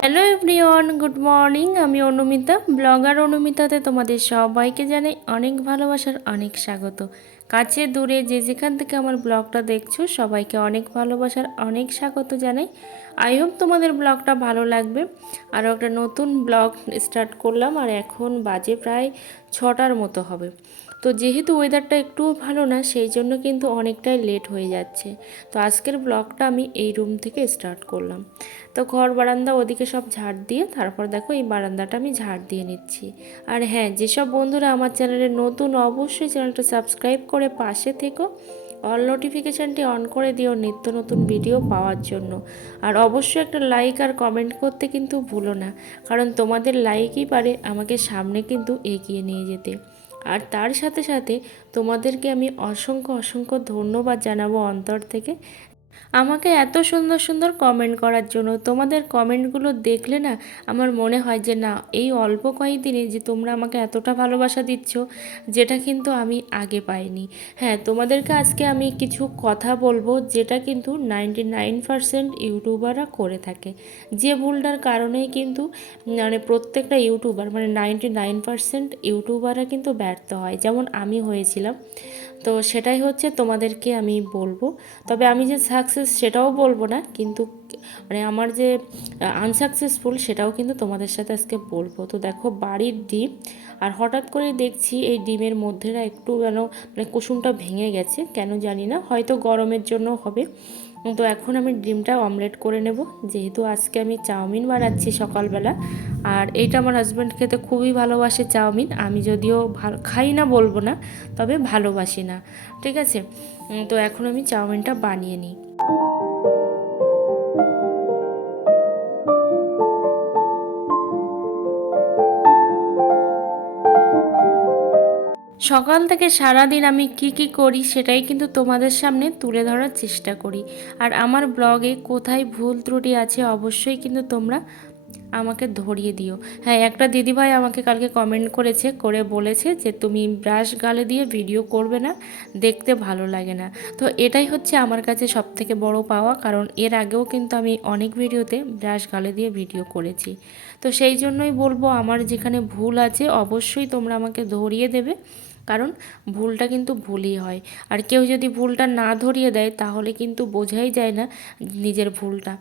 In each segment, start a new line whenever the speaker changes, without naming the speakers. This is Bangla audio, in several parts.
হ্যালো এভরিওয়ান গুড মর্নিং আমি অনুমিতা, ব্লগার অনুমিতাতে তোমাদের সবাইকে জানাই অনেক ভালোবাসার অনেক স্বাগত। কাছে দূরে যে যেখান থেকে আমার ব্লগটা দেখছ, সবাইকে অনেক ভালোবাসার অনেক স্বাগত জানাই। আই হোপ তোমাদের ব্লগটা ভালো লাগবে। আরও একটা নতুন ব্লগ স্টার্ট করলাম আর এখন বাজে প্রায় ছটার মতো হবে। তো যেহেতু ওয়েদারটা একটুও ভালো না, সেই জন্য কিন্তু অনেকটাই লেট হয়ে যাচ্ছে। তো আজকের ব্লগটা আমি এই রুম থেকে স্টার্ট করলাম। তো ঘর, বারান্দা ওদিকে সব ঝাড় দিয়ে, তারপর দেখো এই বারান্দাটা আমি ঝাড় দিয়ে নিচ্ছি। আর হ্যাঁ যেসব বন্ধুরা আমার চ্যানেলে নতুন, অবশ্যই চ্যানেলটা সাবস্ক্রাইব করে পাশে থেকো। অল নোটিফিকেশানটি অন করে দিও নিত্য নতুন ভিডিও পাওয়ার জন্য। আর অবশ্যই একটা লাইক আর কমেন্ট করতে কিন্তু ভুলো না, কারণ তোমাদের লাইকই পারে আমাকে সামনে কিন্তু এগিয়ে নিয়ে যেতে। আর তার সাথে সাথে তোমাদেরকে আমি অসংখ্য অসংখ্য ধন্যবাদ জানাব অন্তর থেকে। আমাকে এত সুন্দর সুন্দর কমেন্ট করার জন্য। তোমাদের কমেন্টগুলো দেখলে না আমার মনে হয় যে, না, এই অল্প কয়েকদিনে যে তোমরা আমাকে এতটা ভালোবাসা দিচ্ছ, যেটা কিন্তু আমি আগে পাইনি। হ্যাঁ তোমাদেরকে আজকে আমি কিছু কথা বলব যেটা কিন্তু নাইনটি নাইন পারসেন্ট ইউটিউবাররা করে থাকে। যে ভুলটার কারণেই কিন্তু মানে প্রত্যেকটা ইউটিউবার মানে নাইনটি নাইন পারসেন্ট ইউটিউবাররা কিন্তু ব্যর্থ হয়। যেমন আমি হয়েছিলাম। তো সেটাই হচ্ছে তোমাদেরকে আমি বলব। তবে আমি যে সাকসেস সেটাও বলব না, কিন্তু মানে আমার যে আনসাকসেসফুল সেটাও কিন্তু তোমাদের সাথে আজকে বলব। তো দেখো বাড়ির ডিম, আর হঠাৎ করে দেখছি এই ডিমের মধ্যেটা একটু যেন মানে কুসুমটা ভেঙে গেছে, কেন জানি না, হয়তো গরমের জন্য হবে। তো এখন আমি ডিমটা অমলেট করে নেব। যেহেতু আজকে আমি চাউমিন বানাচ্ছি সকালবেলা, আর এইটা আমার হাজব্যান্ড খেতে খুবই ভালোবাসে চাউমিন। আমি যদিও খাই না বলব না, তবে ভালোবাসি না। ঠিক আছে? তো এখন আমি চাউমিনটা বানিয়ে নিই। সকাল থেকে সারা দিন আমি কি কি করি সেটাই কিন্তু তোমাদের সামনে তুলে ধরার চেষ্টা করি। আর আমার ব্লগে কোথায় ভুল ত্রুটি আছে অবশ্যই কিন্তু তোমরা আমাকে ধরিয়ে দিও। হ্যাঁ একটা দিদিভাই আমাকে কালকে কমেন্ট করেছে, করে বলেছে যে তুমি ব্রাশ গালে দিয়ে ভিডিও করবে না, দেখতে ভালো লাগে না। তো এটাই হচ্ছে আমার কাছে সব থেকে বড় পাওয়া, কারণ এর আগেও কিন্তু আমি অনেক ভিডিওতে ব্রাশ গালে দিয়ে ভিডিও করেছি। তো সেই জন্যই বলব, আমার যেখানে ভুল আছে অবশ্যই তোমরা আমাকে ধরিয়ে দেবে। কারণ ভুলটা কিন্তু ভুলই হয়। আর কেউ যদি ভুলটা না ধরিয়ে দেয়, তাহলে কিন্তু বোঝাই যায় না নিজের ভুলটা।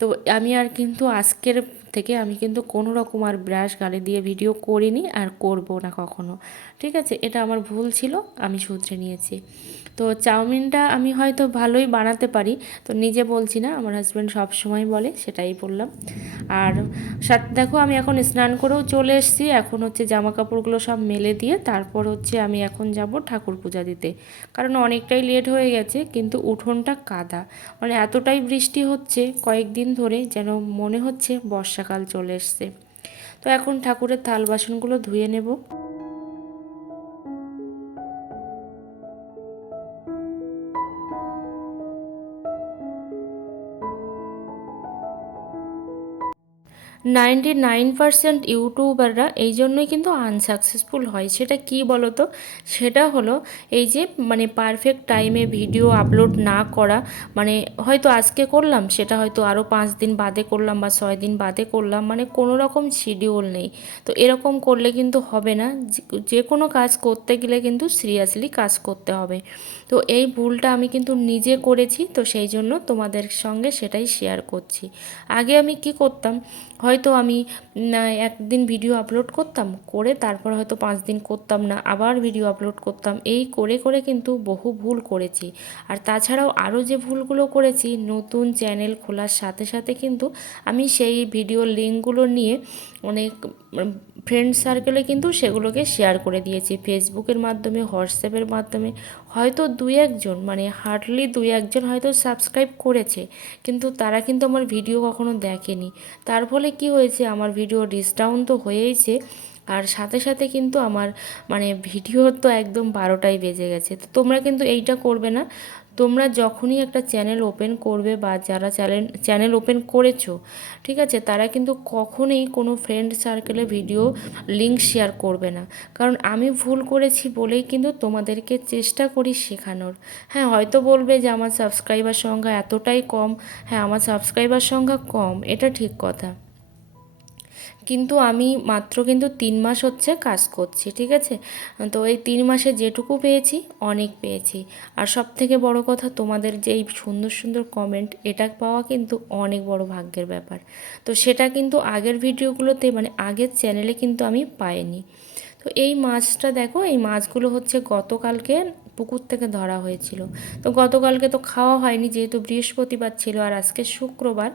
তো আমি আর কিন্তু আজকের থেকে আমি কিন্তু কোনো রকম আর ব্রাশ গালে দিয়ে ভিডিও করিনি আর করব না কখনো। ঠিক আছে? এটা আমার ভুল ছিল, আমি শুধরে নিয়েছি। তো চাউমিনটা আমি হয়তো ভালোই বানাতে পারি। তো নিজে বলছি না, আমার হাজব্যান্ড সব সময় বলে, সেটাই বললাম। আর সাথে দেখো আমি এখন স্নান করেও চলে এসেছি। এখন হচ্ছে জামা কাপড়গুলো সব মেলে দিয়ে তারপর হচ্ছে আমি এখন যাব ঠাকুর পূজা দিতে। কারণ অনেকটাই লেট হয়ে গেছে, কিন্তু উঠোনটা কাদা। মানে এতটাই বৃষ্টি হচ্ছে কয়েকদিন ধরে, যেন মনে হচ্ছে বর্ষাকাল চলে এসছে। তো এখন ঠাকুরের থাল বাসনগুলো ধুয়ে নেব। নাইনটি নাইন পারসেন্ট ইউটিউবাররা এই জন্যই কিন্তু আনসাকসেসফুল হয়। সেটা কি বলো তো সেটা হলো এই যে মানে পারফেক্ট টাইমে ভিডিও আপলোড না করা মানে হয়তো আজকে করলাম, সেটা হয়তো আরও পাঁচ দিন বাদে করলাম বা ছয় দিন বাদে করলাম মানে কোনো রকম শিডিউল নেই। তো এরকম করলে কিন্তু হবে না। যে কোনো কাজ করতে গেলে কিন্তু সিরিয়াসলি কাজ করতে হবে। তো এই ভুলটা আমি কিন্তু নিজে করেছি, তো সেই জন্য তোমাদের সঙ্গে সেটাই শেয়ার করছি। আগে আমি কি করতাম? হয়তো আমি একদিন ভিডিও আপলোড করতাম, করে তারপর হয়তো পাঁচ দিন করতাম না, আবার ভিডিও আপলোড করতাম। এই করে করে কিন্তু বহু ভুল করেছি। আর তাছাড়াও আরও যে ভুলগুলো করেছি, নতুন চ্যানেল খোলার সাথে সাথে কিন্তু আমি সেই ভিডিও লিঙ্কগুলো নিয়ে অনেক ফ্রেন্ড সার্কেলে কিন্তু সেগুলোকে শেয়ার করে দিয়েছি। ফেসবুকের মাধ্যমে হোয়াটসঅ্যাপের মাধ্যমে হয়তো দু একজন মানে হার্ডলি দু একজন হয়তো সাবস্ক্রাইব করেছে, কিন্তু তারা কিন্তু আমার ভিডিও কখনো দেখেনি। তার ফলে কি হয়েছে, আমার ভিডিও ডিসডাউন তো হয়েইছে, আর সাথে সাথে কিন্তু আমার মানে ভিডিও তো একদম বারোটাই বেজে গেছে। তো তোমরা কিন্তু এইটা করবে না তোমরা যখনই একটা চ্যানেল ওপেন করবে বা যারা চ্যানেল চ্যানেল ওপেন করেছ, ঠিক আছে, তারা কিন্তু কখনোই কোনো ফ্রেন্ড সার্কেলে ভিডিও লিঙ্ক শেয়ার করবে না। কারণ আমি ভুল করেছি বলেই কিন্তু তোমাদেরকে চেষ্টা করি শেখানোর। হ্যাঁ হয়তো বলবে যে আমার সাবস্ক্রাইবার সংখ্যা এতটাই কম। হ্যাঁ আমার সাবস্ক্রাইবার সংখ্যা কম, এটা ঠিক কথা। কিন্তু আমি মাত্র কিন্তু তিন মাস হচ্ছে কাজ করছি, ঠিক আছে? তো এই তিন মাসে যেটুকু পেয়েছি অনেক পেয়েছি। আর সব থেকে বড় কথা, তোমাদের যে এই সুন্দর সুন্দর কমেন্ট এটা পাওয়া কিন্তু অনেক বড় ভাগ্যের ব্যাপার। তো সেটা কিন্তু আগের ভিডিওগুলোতে মানে আগের চ্যানেলে কিন্তু আমি পাইনি। তো এই মাছটা দেখো, এই মাছগুলো হচ্ছে গতকালকে পুকুর থেকে ধরা হয়েছিল। তো গতকালকে তো খাওয়া হয়নি, যেহেতু বৃহস্পতিবার ছিল আর আজকে শুক্রবার।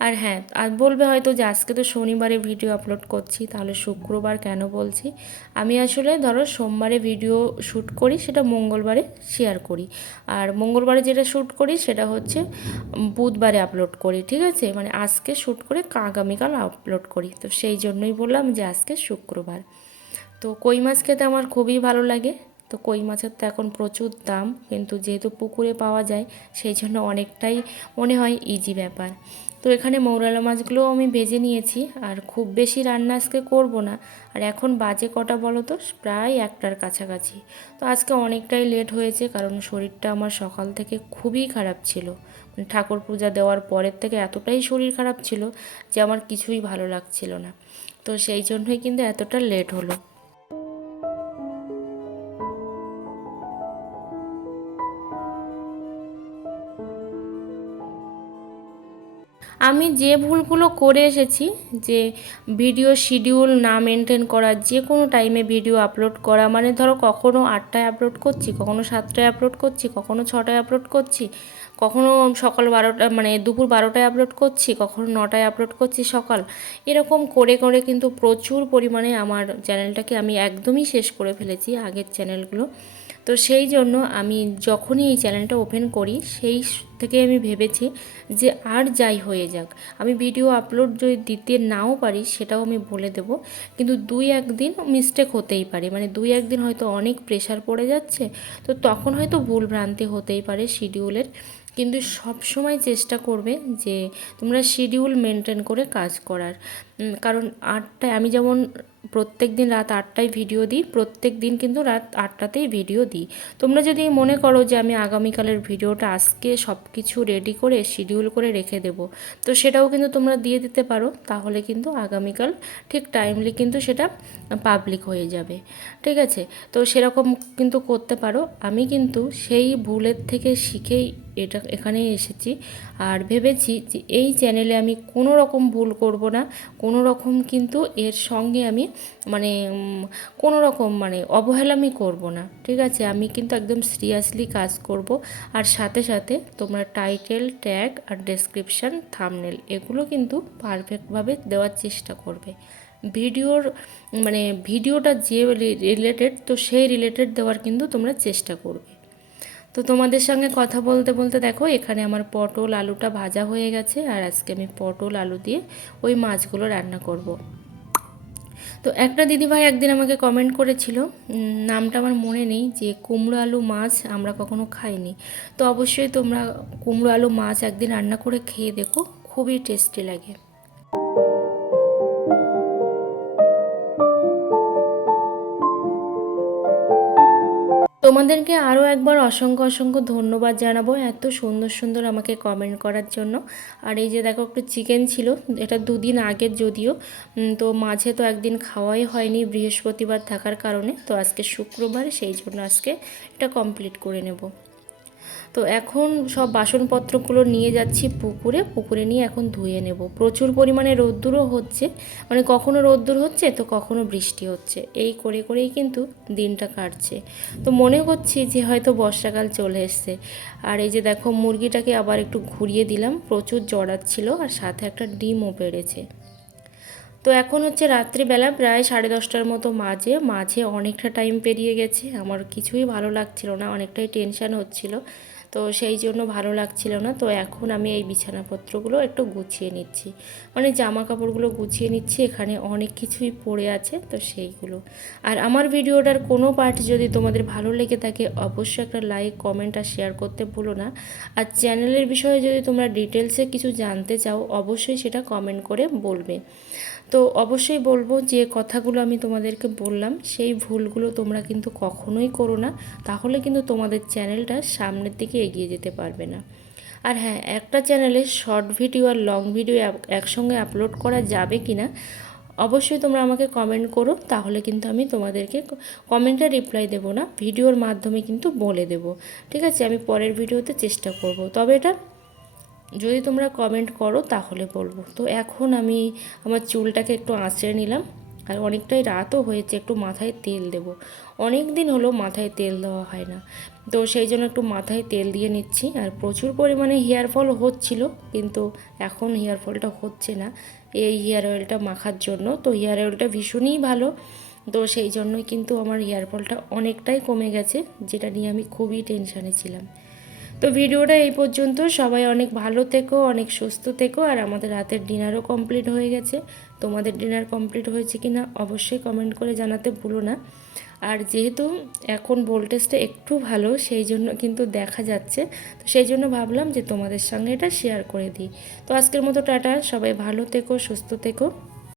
আর হ্যাঁ আর বলবে হয়তো যে আজকে তো শনিবারে ভিডিও আপলোড করছি, তাহলে শুক্রবার কেন বলছি? আমি আসলে ধরো সোমবারে ভিডিও শ্যুট করি, সেটা মঙ্গলবারে শেয়ার করি। আর মঙ্গলবারে যেটা শ্যুট করি, সেটা হচ্ছে বুধবারে আপলোড করি, ঠিক আছে? মানে আজকে শ্যুট করে আগামীকাল আপলোড করি। তো সেই জন্যই বললাম যে আজকে শুক্রবার। তো কই মাছ খেতে আমার খুবই ভালো লাগে। তো কই মাছের তো এখন প্রচুর দাম, কিন্তু যেহেতু পুকুরে পাওয়া যায়, সেই জন্য অনেকটাই মনে হয় ইজি ব্যাপার। তো এখানে মৌরালা মাছগুলোও আমি ভেজে নিয়েছি, আর খুব বেশি রান্না আজকে করব না। আর এখন বাজে কটা বলো তো? প্রায় একটার কাছাকাছি। তো আজকে অনেকটাই লেট হয়েছে, কারণ শরীরটা আমার সকাল থেকে খুবই খারাপ ছিল। মানে ঠাকুর পূজা দেওয়ার পরের থেকে এতটাই শরীর খারাপ ছিল যে আমার কিছুই ভালো লাগছিল না। তো সেই জন্যই কিন্তু এতটা লেট হলো। আমি যে ভুলগুলো করে এসেছি, যে ভিডিও শিডিউল না মেনটেন করা, যে কোনো টাইমে ভিডিও আপলোড করা মানে ধরো কখনও আটটায় আপলোড করছি কখনও সাতটায় আপলোড করছি, কখনো ছটায় আপলোড করছি কখনও সকাল বারোটা মানে দুপুর বারোটায় আপলোড করছি, কখনো নটায় আপলোড করছি সকাল, এরকম করে করে কিন্তু প্রচুর পরিমাণে আমার চ্যানেলটাকে আমি একদমই শেষ করে ফেলেছি, আগের চ্যানেলগুলো। তো সেই জন্য আমি যখনই এই চ্যানেলটা ওপেন করি, সেই থেকে আমি ভেবেছি যে আর যাই হয়ে যাক। আমি ভিডিও আপলোড যদি দিতে নাও পারি, সেটাও আমি বলে দেব। কিন্তু দুই একদিন মিস্টেক হতেই পারে। মানে দুই একদিন হয়তো অনেক প্রেশার পড়ে যাচ্ছে, তো তখন হয়তো ভুল ভ্রান্তি হতেই পারে শিডিউলের কিন্তু সব সময় চেষ্টা করবে যে তোমরা শিডিউল মেনটেন করে কাজ করার। কারণ আটটায় আমি যেমন প্রত্যেক দিন রাত আটটায় ভিডিও দিই, প্রত্যেক দিন কিন্তু রাত আটটাতেই ভিডিও দিই। তোমরা যদি মনে করো যে আমি আগামীকালের ভিডিওটা আজকে সব কিছু রেডি করে শিডিউল করে রেখে দেব, তো সেটাও কিন্তু তোমরা দিয়ে দিতে পারো, তাহলে কিন্তু আগামীকাল ঠিক টাইমলি কিন্তু সেটা পাবলিক হয়ে যাবে। ঠিক আছে? তো সেরকম কিন্তু করতে পারো। আমি কিন্তু সেই ভুলের থেকে শিখেই এটা এখানে এসেছি। আর ভেবেছি যে এই চ্যানেলে আমি কোনো রকম ভুল করব না কোনো রকম কিন্তু এর সঙ্গে আমি মানে কোনো রকম মানে অবহেলামি করব না, ঠিক আছে? আমি কিন্তু একদম সিরিয়াসলি কাজ করব। আর সাথে সাথে তোমরা টাইটেল ট্যাগ আর ডেসক্রিপশান থামনেল এগুলো কিন্তু পারফেক্টভাবে দেওয়ার চেষ্টা করবে। ভিডিওর মানে ভিডিওটা যে রিলেটেড, তো সেই রিলেটেড দেওয়ার কিন্তু তোমরা চেষ্টা করবে। তো তোমাদের সঙ্গে কথা বলতে বলতে দেখো, এখানে আমার পটল আলুটা ভাজা হয়ে গেছে, আর আজকে আমি পটল আলু দিয়ে ওই মাছগুলো রান্না করব। তো একটা দিদিভাই একদিন আমাকে কমেন্ট করেছিল নামটা আমার মনে নেই, যে কুমড়ো আলু মাছ আমরা কখনো খাইনি তো অবশ্যই তোমরা কুমড়ো আলু মাছ একদিন রান্না করে খেয়ে দেখো, খুবই টেস্টি লাগে তোমাদেরকে আরও একবার অসংখ্য অসংখ্য ধন্যবাদ জানাব এত সুন্দর সুন্দর আমাকে কমেন্ট করার জন্য। আর এই যে দেখো একটু চিকেন ছিল, এটা দুদিন আগের যদিও তো মাঝে তো একদিন খাওয়াই হয়নি, বৃহস্পতিবার থাকার কারণে, তো আজকে শুক্রবার, সেই জন্য আজকে এটা কমপ্লিট করে নেব। তো এখন সব বাসনপত্রগুলো নিয়ে যাচ্ছি পুকুরে পুকুরে নিয়ে এখন ধুয়ে নেব। প্রচুর পরিমাণে রোদ্দুরও হচ্ছে। মানে কখনো রোদ্দুর হচ্ছে, তো কখনো বৃষ্টি হচ্ছে। এই করে করেই কিন্তু দিনটা কাটছে। তো মনে করছি যে হয়তো বর্ষাকাল চলে এসছে। আর এই যে দেখো, মুরগিটাকে আবার একটু ঘুরিয়ে দিলাম। প্রচুর জড়াচ্ছিল আর সাথে একটা ডিমও পেড়েছে। তো এখন হচ্ছে রাত্রিবেলা প্রায় সাড়ে দশটার মতো মাঝে মাঝে অনেকটা টাইম পেরিয়ে গেছে। আমার কিছুই ভালো লাগছিল না, অনেকটাই টেনশান হচ্ছিল। তো সেই জন্য ভালো লাগছিল না। তো এখন আমি এই বিছানাপত্রগুলো একটু গুছিয়ে নিচ্ছি। মানে জামা কাপড়গুলো গুছিয়ে নিচ্ছি, এখানে অনেক কিছুই পড়ে আছে, তো সেইগুলো। আর আমার ভিডিওটার কোনো পার্ট যদি তোমাদের ভালো লেগে থাকে, অবশ্যই একটা লাইক কমেন্ট আর শেয়ার করতে ভুলো না। আর চ্যানেলের বিষয়ে যদি তোমরা ডিটেলসে কিছু জানতে চাও, অবশ্যই সেটা কমেন্ট করে বলবে। তো অবশ্যই বলব যে কথাগুলো আমি তোমাদেরকে বললাম, সেই ভুলগুলো তোমরা কিন্তু কখনোই করো না। তাহলে কিন্তু তোমাদের চ্যানেলটা সামনের দিকে এগিয়ে যেতে পারবে না। আর হ্যাঁ একটা চ্যানেলে শর্ট ভিডিও আর লং ভিডিও এক- একসঙ্গে আপলোড করা যাবে কি না অবশ্যই তোমরা আমাকে কমেন্ট করো, তাহলে কিন্তু আমি তোমাদেরকে কমেন্টে রিপ্লাই দেবো না ভিডিওর মাধ্যমে কিন্তু বলে দেবো। ঠিক আছে? আমি পরের ভিডিওতে চেষ্টা করব। তবে এটা যদি তোমরা কমেন্ট করো, তাহলে বলব। তো এখন আমি আমার চুলটাকে একটু আঁচড়ে নিলাম। আর অনেকটাই রাতও হয়েছে, একটু মাথায় তেল দেবো। অনেক দিন হলো মাথায় তেল দেওয়া হয় না। তো সেই জন্য একটু মাথায় তেল দিয়ে নিচ্ছি। আর প্রচুর পরিমাণে হেয়ার ফল হচ্ছিল, কিন্তু এখন হেয়ার ফলটা হচ্ছে না। এই হেয়ার অয়েলটা মাখার জন্য। তো হেয়ার অয়েলটা ভীষণই ভালো। তো সেই জন্যই কিন্তু আমার হেয়ার ফলটা অনেকটাই কমে গেছে, যেটা নিয়ে আমি খুবই টেনশানে ছিলাম। তো ভিডিওটা এই পর্যন্ত। সবাই অনেক ভালো থেকো, অনেক সুস্থ থেকো। আর আমাদের রাতের ডিনারও কমপ্লিট হয়ে গেছে। তোমাদের ডিনার কমপ্লিট হয়েছে কি না অবশ্যই কমেন্ট করে জানাতে ভুলো না। আর যেহেতু এখন ভোল্টেজটা একটু ভালো, সেই জন্য কিন্তু দেখা যাচ্ছে। তো সেই জন্য ভাবলাম যে তোমাদের সঙ্গে এটা শেয়ার করে দিই। তো আজকের মতো টাটা, সবাই ভালো থেকো, সুস্থ থেকো।